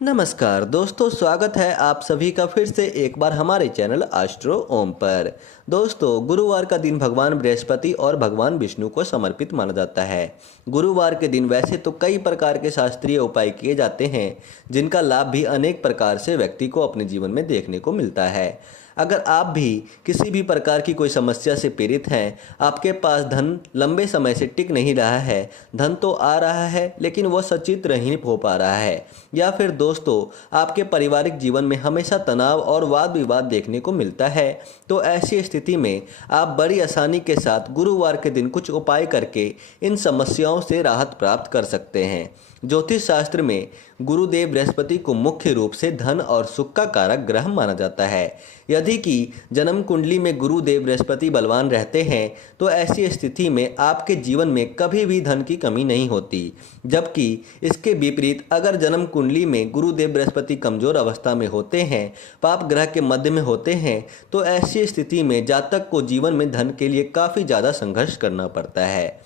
नमस्कार दोस्तों, स्वागत है आप सभी का फिर से एक बार हमारे चैनल एस्ट्रो ओम पर। दोस्तों, गुरुवार का दिन भगवान बृहस्पति और भगवान विष्णु को समर्पित माना जाता है। गुरुवार के दिन वैसे तो कई प्रकार के शास्त्रीय उपाय किए जाते हैं, जिनका लाभ भी अनेक प्रकार से व्यक्ति को अपने जीवन में देखने को मिलता है। अगर आप भी किसी भी प्रकार की कोई समस्या से पीड़ित हैं, आपके पास धन लंबे समय से टिक नहीं रहा है, धन तो आ रहा है लेकिन वह सचित्र नहीं हो पा रहा है, या फिर दोस्तों आपके पारिवारिक जीवन में हमेशा तनाव और वाद विवाद देखने को मिलता है, तो ऐसी स्थिति में आप बड़ी आसानी के साथ गुरुवार के दिन कुछ उपाय करके इन समस्याओं से राहत प्राप्त कर सकते हैं। ज्योतिष शास्त्र में गुरुदेव बृहस्पति को मुख्य रूप से धन और सुख का कारक ग्रह माना जाता है। यदि कि जन्म कुंडली में गुरुदेव बृहस्पति बलवान रहते हैं तो ऐसी स्थिति में आपके जीवन में कभी भी धन की कमी नहीं होती, जबकि इसके विपरीत अगर जन्म कुंडली में गुरुदेव बृहस्पति कमजोर अवस्था में होते हैं, पाप ग्रह के मध्य में होते हैं, तो ऐसी स्थिति में जातक को जीवन में धन के लिए काफ़ी ज़्यादा संघर्ष करना पड़ता है।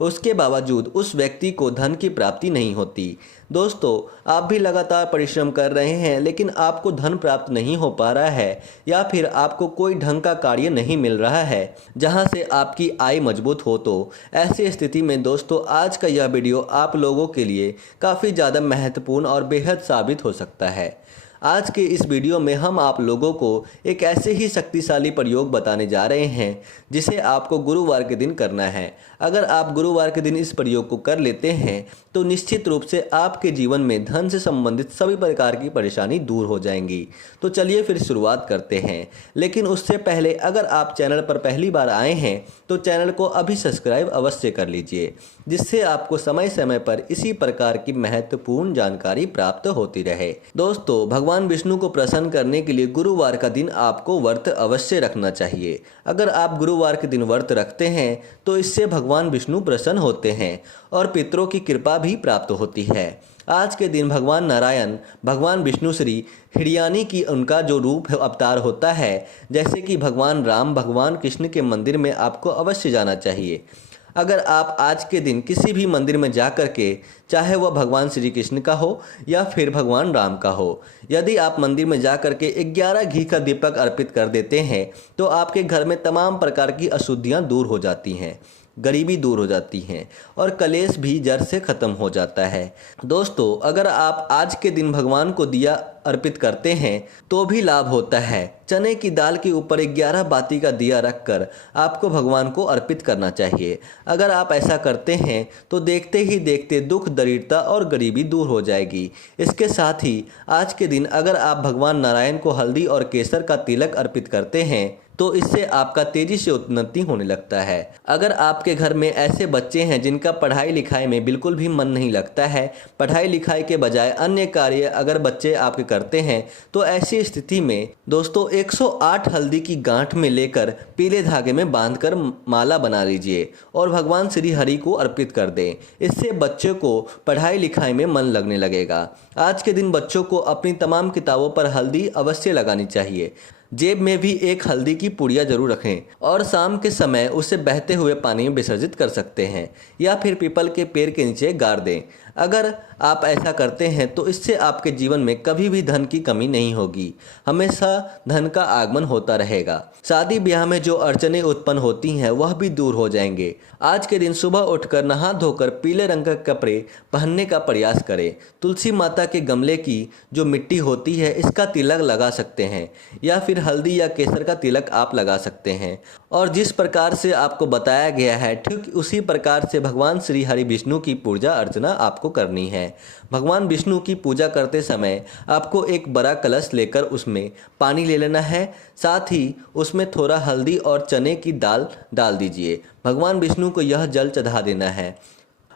उसके बावजूद उस व्यक्ति को धन की प्राप्ति नहीं होती। दोस्तों, आप भी लगातार परिश्रम कर रहे हैं लेकिन आपको धन प्राप्त नहीं हो पा रहा है, या फिर आपको कोई ढंग का कार्य नहीं मिल रहा है जहां से आपकी आय मजबूत हो, तो ऐसी स्थिति में दोस्तों आज का यह वीडियो आप लोगों के लिए काफ़ी ज़्यादा महत्वपूर्ण और बेहद साबित हो सकता है। आज के इस वीडियो में हम आप लोगों को एक ऐसे ही शक्तिशाली प्रयोग बताने जा रहे हैं जिसे आपको गुरुवार के दिन करना है। अगर आप गुरुवार के दिन इस प्रयोग को कर लेते हैं तो निश्चित रूप से आपके जीवन में धन से संबंधित सभी प्रकार की परेशानी दूर हो जाएंगी। तो चलिए फिर शुरुआत करते हैं, लेकिन उससे पहले अगर आप चैनल पर पहली बार आए हैं तो चैनल को अभी सब्सक्राइब अवश्य कर लीजिए, जिससे आपको समय समय पर इसी प्रकार की महत्वपूर्ण जानकारी प्राप्त होती रहे। दोस्तों, भगवान विष्णु को प्रसन्न करने के लिए गुरुवार का दिन आपको व्रत अवश्य रखना चाहिए। अगर आप गुरुवार के दिन व्रत रखते हैं तो इससे भगवान विष्णु प्रसन्न होते हैं और पितरों की कृपा भी प्राप्त होती है। आज के दिन भगवान नारायण, भगवान विष्णु श्री हिरयानी की उनका जो रूप अवतार होता है, जैसे कि भगवान राम, भगवान कृष्ण के मंदिर में आपको अवश्य जाना चाहिए। अगर आप आज के दिन किसी भी मंदिर में जा कर के, चाहे वह भगवान श्री कृष्ण का हो या फिर भगवान राम का हो, यदि आप मंदिर में जा कर के 11 घी का दीपक अर्पित कर देते हैं तो आपके घर में तमाम प्रकार की अशुद्धियां दूर हो जाती हैं, गरीबी दूर हो जाती हैं और कलेश भी जड़ से ख़त्म हो जाता है। दोस्तों, अगर आप आज के दिन भगवान को दिया अर्पित करते हैं तो भी लाभ होता है। चने की दाल के ऊपर 11 बाती का दिया रखकर आपको भगवान को अर्पित करना चाहिए। अगर आप ऐसा करते हैं तो देखते ही देखते दुख, दरिद्रता और गरीबी दूर हो जाएगी। इसके साथ ही आज के दिन अगर आप भगवान नारायण को हल्दी और केसर का तिलक अर्पित करते हैं तो इससे आपका तेजी से उन्नति होने लगता है। अगर आपके घर में ऐसे बच्चे हैं जिनका पढ़ाई लिखाई में बिल्कुल भी मन नहीं लगता है, पढ़ाई लिखाई के बजाय अन्य कार्य अगर बच्चे आपके करते हैं, तो ऐसी स्थिति में दोस्तों 108 हल्दी की गांठ में लेकर पीले धागे में बांधकर माला बना लीजिए और भगवान श्री हरि को अर्पित कर दें। इससे बच्चे को पढ़ाई लिखाई में मन लगने लगेगा। आज के दिन बच्चों को अपनी तमाम किताबों पर हल्दी अवश्य लगानी चाहिए। जेब में भी एक हल्दी की पुड़िया जरूर रखें और शाम के समय उसे बहते हुए पानी में विसर्जित कर सकते हैं या फिर पीपल के पेड़ के नीचे गाड़ दें। अगर आप ऐसा करते हैं तो इससे आपके जीवन में कभी भी धन की कमी नहीं होगी, हमेशा धन का आगमन होता रहेगा। शादी ब्याह में जो अड़चनें उत्पन्न होती हैं वह भी दूर हो जाएंगे। आज के दिन सुबह उठकर नहा धोकर पीले रंग के कपड़े पहनने का प्रयास करें। तुलसी माता के गमले की जो मिट्टी होती है इसका तिलक लगा सकते हैं या फिर हल्दी या केसर का तिलक आप लगा सकते हैं। और जिस प्रकार से आपको बताया गया है ठीक उसी प्रकार से भगवान श्री हरि विष्णु की पूजा अर्चना आपको करनी है। भगवान विष्णु की पूजा करते समय आपको एक बड़ा कलश लेकर उसमें पानी ले लेना है, साथ ही उसमें थोड़ा हल्दी और चने की दाल डाल दीजिए। भगवान विष्णु को यह जल चढ़ा देना है।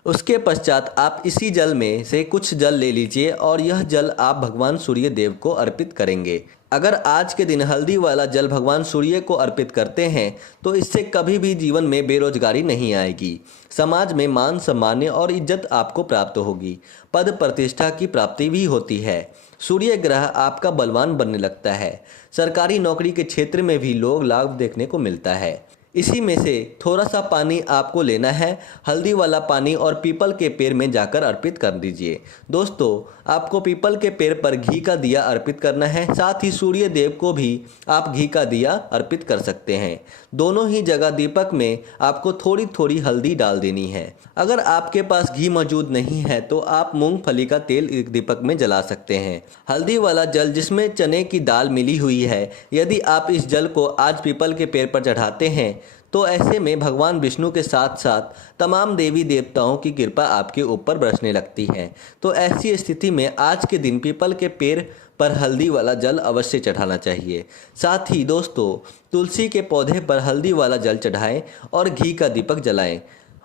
उसके पश्चात आप इसी जल में से कुछ जल ले लीजिए और यह जल आप भगवान सूर्य देव को अर्पित करेंगे। अगर आज के दिन हल्दी वाला जल भगवान सूर्य को अर्पित करते हैं तो इससे कभी भी जीवन में बेरोजगारी नहीं आएगी। समाज में मान, सम्मान और इज्जत आपको प्राप्त होगी। पद प्रतिष्ठा की प्राप्ति भी होती है। सूर्य ग्रह आपका बलवान बनने लगता है। सरकारी नौकरी के क्षेत्र में भी लोग लाभ देखने को मिलता है। इसी में से थोड़ा सा पानी आपको लेना है, हल्दी वाला पानी, और पीपल के पेड़ में जाकर अर्पित कर दीजिए। दोस्तों, आपको पीपल के पेड़ पर घी का दिया अर्पित करना है। साथ ही सूर्य देव को भी आप घी का दिया अर्पित कर सकते हैं। दोनों ही जगह दीपक में आपको थोड़ी थोड़ी हल्दी डाल देनी है। अगर आपके पास घी मौजूद नहीं है तो आप मूंगफली का तेल दीपक में जला सकते हैं। हल्दी वाला जल जिसमें चने की दाल मिली हुई है, यदि आप इस जल को आज पीपल के पेड़ पर चढ़ाते हैं तो ऐसे में भगवान विष्णु के साथ साथ तमाम देवी देवताओं की कृपा आपके ऊपर बरसने लगती है। तो ऐसी स्थिति में आज के दिन पीपल के पेड़ पर हल्दी वाला जल अवश्य चढ़ाना चाहिए। साथ ही दोस्तों, तुलसी के पौधे पर हल्दी वाला जल चढ़ाएं और घी का दीपक जलाएं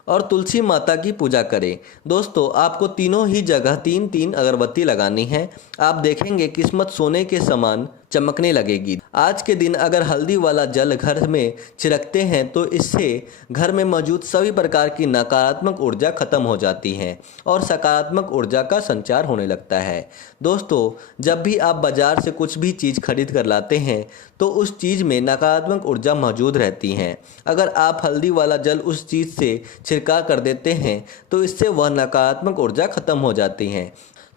और तुलसी माता की पूजा करें। दोस्तों, आपको तीनों ही जगह 3-3 अगरबत्ती लगानी है। आप देखेंगे किस्मत सोने के समान चमकने लगेगी। आज के दिन अगर हल्दी वाला जल घर में छिड़कते हैं तो इससे घर में मौजूद सभी प्रकार की नकारात्मक ऊर्जा खत्म हो जाती है और सकारात्मक ऊर्जा का संचार होने लगता है। दोस्तों, जब भी आप बाजार से कुछ भी चीज़ खरीद कर लाते हैं तो उस चीज़ में नकारात्मक ऊर्जा मौजूद रहती हैं। अगर आप हल्दी वाला जल उस चीज़ से छिड़काव कर देते हैं तो इससे वह नकारात्मक ऊर्जा खत्म हो जाती हैं।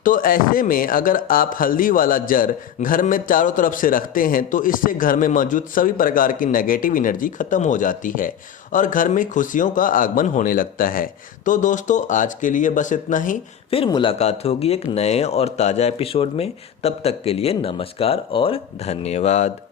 तो ऐसे में अगर आप हल्दी वाला जल घर में चारों तरफ से रखते हैं तो इससे घर में मौजूद सभी प्रकार की नेगेटिव एनर्जी खत्म हो जाती है और घर में खुशियों का आगमन होने लगता है। तो दोस्तों, आज के लिए बस इतना ही। फिर मुलाकात होगी एक नए और ताज़ा एपिसोड में। तब तक के लिए नमस्कार और धन्यवाद।